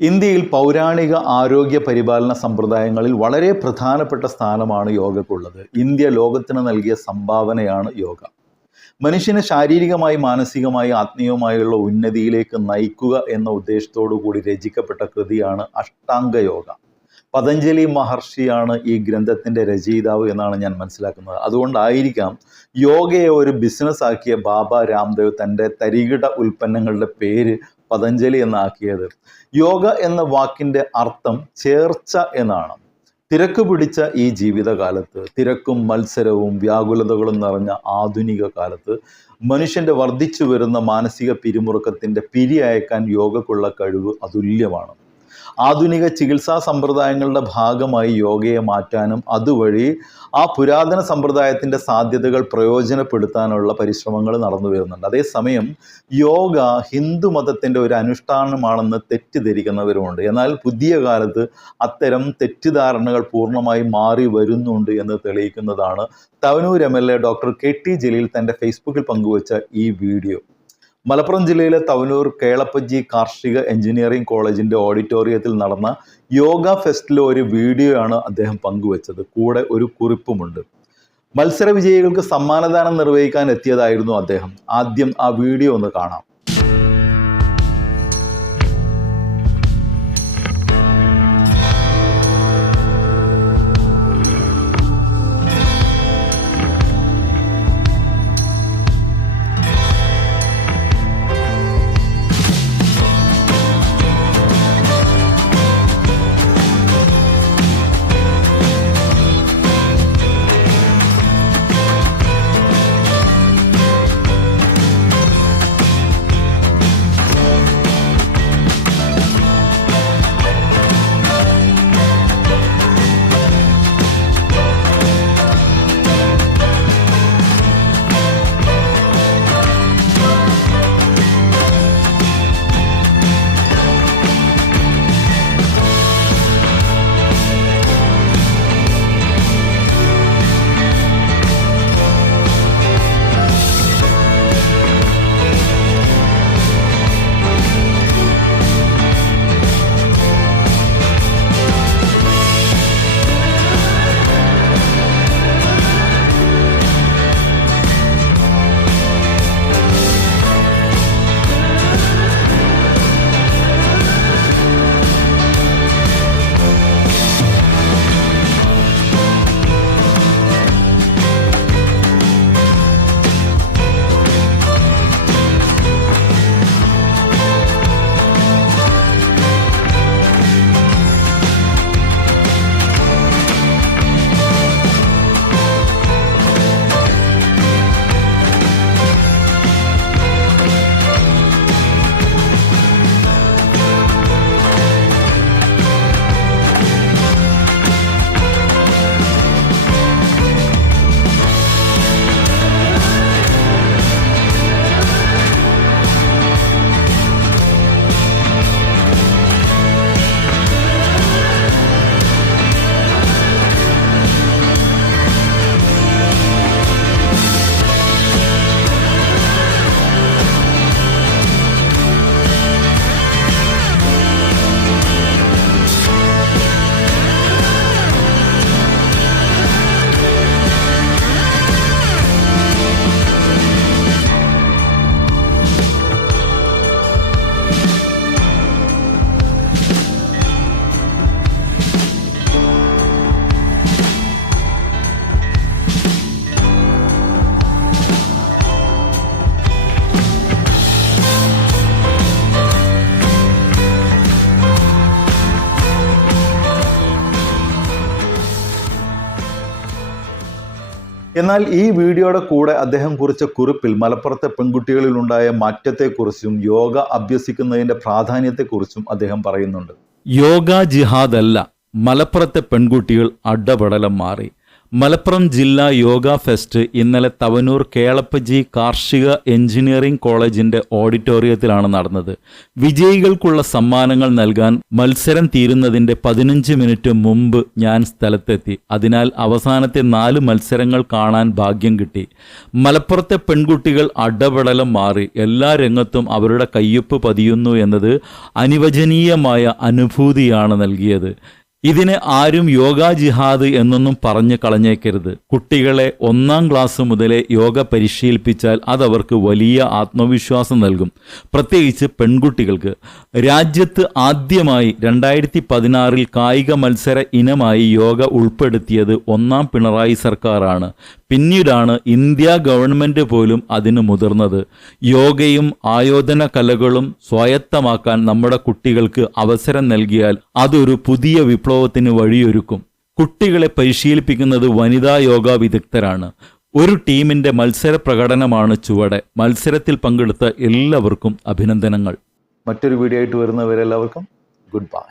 ഇന്ത്യയിൽ പൗരാണിക ആരോഗ്യ പരിപാലന സമ്പ്രദായങ്ങളിൽ വളരെ പ്രധാനപ്പെട്ട സ്ഥാനമാണ് യോഗയ്ക്കുള്ളത്. ഇന്ത്യ ലോകത്തിന് നൽകിയ സംഭാവനയാണ് യോഗ. മനുഷ്യനെ ശാരീരികമായി, മാനസികമായി, ആത്മീയമായുള്ള ഉന്നതിയിലേക്ക് നയിക്കുക എന്ന ഉദ്ദേശത്തോടു കൂടി രചിക്കപ്പെട്ട കൃതിയാണ് അഷ്ടാംഗ യോഗ. പതഞ്ജലി മഹർഷിയാണ് ഈ ഗ്രന്ഥത്തിൻ്റെ രചയിതാവ് എന്നാണ് ഞാൻ മനസ്സിലാക്കുന്നത്. അതുകൊണ്ടായിരിക്കാം യോഗയെ ഒരു ബിസിനസ് ആക്കിയ ബാബ രാംദേവ് തൻ്റെ തരികിട ഉൽപ്പന്നങ്ങളുടെ പേര് പതഞ്ജലി എന്നാക്കിയത്. യോഗ എന്ന വാക്കിൻ്റെ അർത്ഥം ചേർച്ച എന്നാണ്. തിരക്ക് പിടിച്ച ഈ ജീവിതകാലത്ത്, തിരക്കും മത്സരവും വ്യാകുലതകളും നിറഞ്ഞ ആധുനിക കാലത്ത് മനുഷ്യൻ്റെ വർദ്ധിച്ചു വരുന്ന മാനസിക പിരിമുറുക്കത്തിൻ്റെ പിരി അയക്കാൻ യോഗക്കുള്ള കഴിവ് അതുല്യമാണ്. ആധുനിക ചികിത്സാ സമ്പ്രദായങ്ങളുടെ ഭാഗമായി യോഗയെ മാറ്റാനും അതുവഴി ആ പുരാതന സമ്പ്രദായത്തിൻ്റെ സാധ്യതകൾ പ്രയോജനപ്പെടുത്താനുള്ള പരിശ്രമങ്ങൾ നടന്നു വരുന്നുണ്ട്. അതേസമയം യോഗ ഹിന്ദു മതത്തിൻ്റെ ഒരു അനുഷ്ഠാനമാണെന്ന് തെറ്റിദ്ധരിക്കുന്നവരുമുണ്ട്. എന്നാൽ പുതിയ കാലത്ത് അത്തരം തെറ്റിദ്ധാരണകൾ പൂർണ്ണമായി മാറി വരുന്നുണ്ട് എന്ന് തെളിയിക്കുന്നതാണ് Thavanoor MLA doctor KT Jaleel തൻ്റെ ഫേസ്ബുക്കിൽ പങ്കുവച്ച ഈ വീഡിയോ. മലപ്പുറം ജില്ലയിലെ തവനൂർ കേളപ്പജി കാർഷിക എഞ്ചിനീയറിംഗ് കോളേജിൻ്റെ ഓഡിറ്റോറിയത്തിൽ നടന്ന യോഗ ഫെസ്റ്റിലെ ഒരു വീഡിയോയാണ് അദ്ദേഹം പങ്കുവച്ചത്. കൂടെ ഒരു കുറിപ്പുമുണ്ട്. മത്സര വിജയികൾക്ക് സമ്മാനദാനം നിർവഹിക്കാൻ എത്തിയതായിരുന്നു അദ്ദേഹം. ആദ്യം ആ വീഡിയോ ഒന്ന് കാണാം. എന്നാൽ ഈ വീഡിയോയുടെ കൂടെ അദ്ദേഹം കുറിച്ച കുറിപ്പിൽ മലപ്പുറത്തെ പെൺകുട്ടികളിലുണ്ടായ മാറ്റത്തെക്കുറിച്ചും യോഗ അഭ്യസിക്കുന്നതിൻ്റെ പ്രാധാന്യത്തെക്കുറിച്ചും അദ്ദേഹം പറയുന്നുണ്ട്. യോഗ ജിഹാദ് അല്ല, മലപ്പുറത്തെ പെൺകുട്ടികൾ അടപടലം മാറി. മലപ്പുറം ജില്ലാ യോഗ ഫെസ്റ്റ് ഇന്നലെ തവനൂർ കേളപ്പജി കാർഷിക എഞ്ചിനീയറിംഗ് കോളേജിന്റെ ഓഡിറ്റോറിയത്തിലാണ് നടന്നത്. വിജയികൾക്കുള്ള സമ്മാനങ്ങൾ നൽകാൻ മത്സരം തീരുന്നതിന്റെ 15 മിനിറ്റ് മുമ്പ് ഞാൻ സ്ഥലത്തെത്തി. അതിനാൽ അവസാനത്തെ 4 മത്സരങ്ങൾ കാണാൻ ഭാഗ്യം കിട്ടി. മലപ്പുറത്തെ പെൺകുട്ടികൾ അടപടലം മാറി. എല്ലാ രംഗത്തും അവരുടെ കയ്യൊപ്പ് പതിയുന്നു എന്നത് അനിവചനീയമായ അനുഭൂതിയാണ് നൽകിയത്. ഇതിനെ ആരും യോഗ ജിഹാദ് എന്നൊന്നും പറഞ്ഞു കളഞ്ഞേക്കരുത്. കുട്ടികളെ 1-ാം ക്ലാസ് മുതലേ യോഗ പരിശീലിപ്പിച്ചാൽ അതവർക്ക് വലിയ ആത്മവിശ്വാസം നൽകും, പ്രത്യേകിച്ച് പെൺകുട്ടികൾക്ക്. രാജ്യത്ത് ആദ്യമായി 2016 കായിക മത്സര ഇനമായി യോഗ ഉൾപ്പെടുത്തിയത് 1-ാം പിണറായി സർക്കാരാണ്. പിന്നീടാണ് ഇന്ത്യ ഗവൺമെൻറ് പോലും അതിന് മുതിർന്നത്. യോഗയും ആയോധന കലകളും സ്വായത്തമാക്കാൻ നമ്മുടെ കുട്ടികൾക്ക് അവസരം നൽകിയാൽ അതൊരു പുതിയ വിപ്ലവത്തിന് വഴിയൊരുക്കും. കുട്ടികളെ പരിശീലിപ്പിക്കുന്നത് വനിതാ യോഗ വിദഗ്ധരാണ്. ഒരു ടീമിൻ്റെ മത്സര പ്രകടനമാണ് ചുവടെ. മത്സരത്തിൽ പങ്കെടുത്ത എല്ലാവർക്കും അഭിനന്ദനങ്ങൾ. മറ്റൊരു വീഡിയോ ആയിട്ട് വരുന്നവരെല്ലാവർക്കും ഗുഡ് ബൈ.